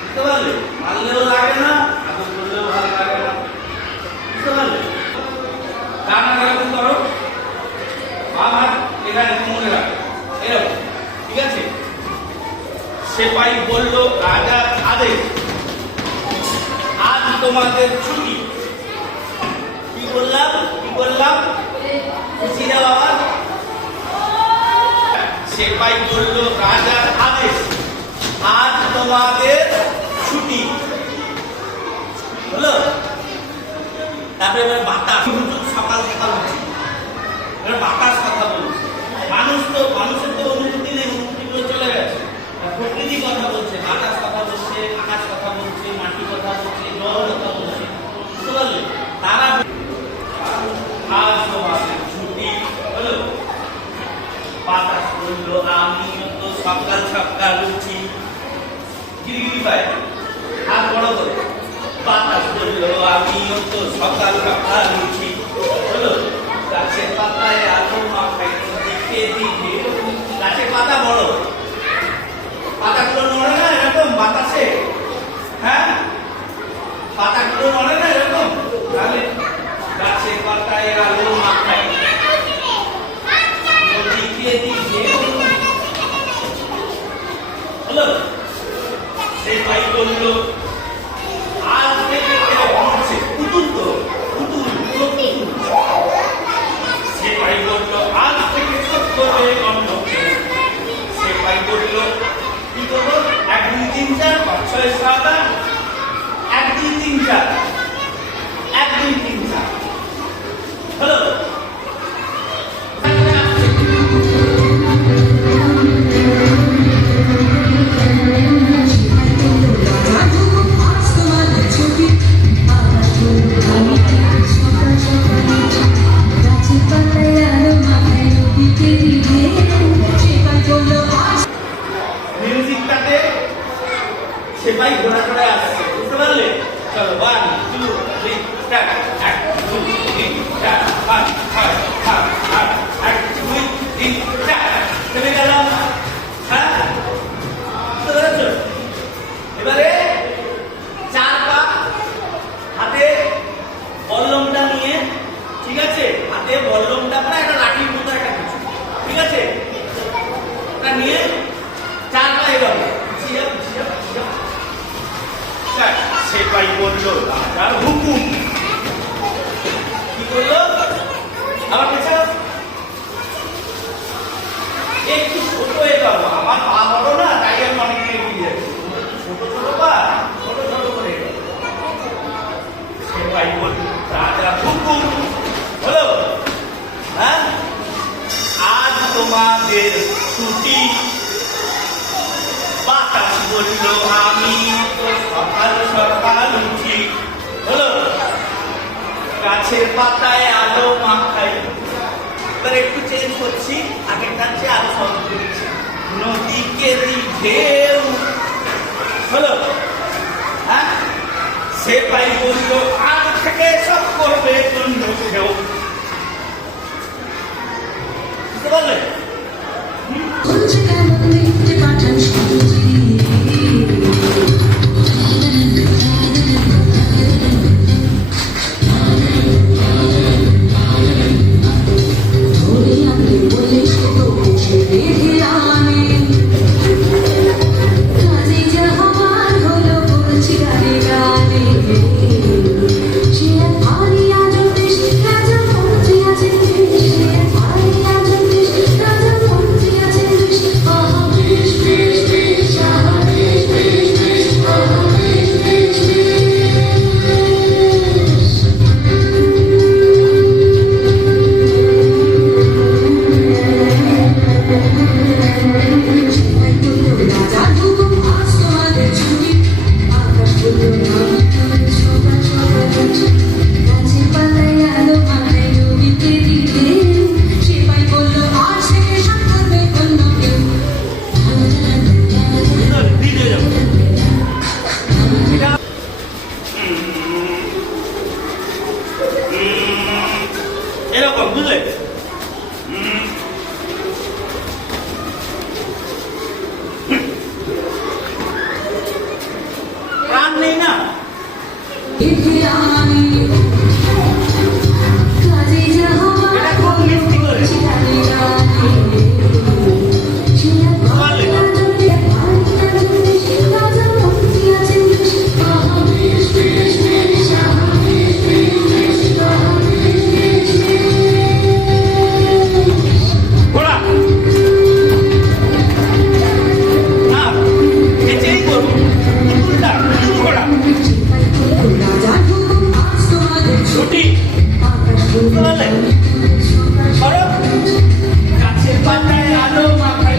বুঝতে পারলে? মারলেও লাগে না, আদর করলেও ভালো লাগে না। বুঝতে পারলে? ডানা এরকম করো, আমার এখানে মনে রাখো, এরকম, ঠিক আছে? সেপাই বলল রাজার আদেশ, আজ তোমাদের ছুটি। কি বললাম? খুশি না বাবা? সেপাই বলল রাজার আদেশ, আজ তোমাদের ছুটি। হলো? তারপরে বাতাস, সকাল সকাল উঠছি, বাতাস কথা বলছে। মানুষের তো অনুভূতি নেই, অনুভূতিগুলো চলে গেছে। প্রকৃতি কথা বলছে, বাতাস কথা বলছে, আকাশ কথা বলছে, মাটি কথা বলছে, জল কথা বলছে। বুঝতে পারলে? তারা আজ তোমাদের ছুটি। হলো? বাতাস বলল আমিও তো সকাল সকাল উঠি। গিরিগিরি পায় হাত বড় করে। বাতাস বলল আমিও তো সকাল সকাল উঠি। হলো? গাছের পাতায় আলো মাখাই দিকে দিকে। গাছের পাতা বড়, পাতাগুলো নড়ে না এরকম বাতাসে? হ্যাঁ, পাতাগুলো নড়ে না এরকম? তাহলে গাছের পাতায় আলো মাখাই দিকে দিকে। হলো? সেই ভাই বলল আজ থেকে ঘুরছে পুতুল, তো পুতুল পুরো পুতুল। সে ভাই বলল আজ থেকে সব করবে অন্য কেউ। সে ভাই বলল কি করবো? 1 2 3 4 5 6 7 8, 1 2 3 4, 1 2 3 4। হলো? মিউজিকটাতে সেপাই ঘোরা ঘোরা আসছে। বুঝতে পারলে? চলো 1 2 3 স্টার্ট। 1 2 3 4 5 6 7 8, 1 2 3 4। থেমে গেলাম। হ্যাঁ, বুঝতে পেরেছো? এবারে 4 পা হাতে বল্লমটা নিয়ে, ঠিক আছে? হাতে বল্লমটা মানে একটা লাঠির মতো একটা কিছু, ঠিক আছে? এটা নিয়ে 4 পা এগোবে। সেপাই বলল রাজার হুকুম। কি বললো? আমার পেছনে একটু ছোট এগোবো, আমার পা বড় না, তাই আমি অনেক এগিয়ে যাচ্ছি। ছোট ছোট পা, ছোট ছোট করে এগোবো। সেপাই বলল রাজার হুকুম। হলো? হ্যাঁ, আজ তোমাদের ছুটি। বাতাস বলল আমি তো সকাল সকাল উঠি। হলো? গাছের পাতায় আলো মাখাই। এবার একটু চেঞ্জ করছি, আগের কাছে আরো সহজ করছি। নদীকে ঢেউ। হলো? হ্যাঁ, সেপাই বলল আজ থেকে সব করবে অন্য কেউ। বুঝতে পারলে? Oh এটা খুব মিষ্টি করে আমার লেখা। ঘোড়া না এটাই করুন পুতুলটা পুতুল ঘোড়া ছুটি বলে করো গাছের পাতায় আলো মাখাই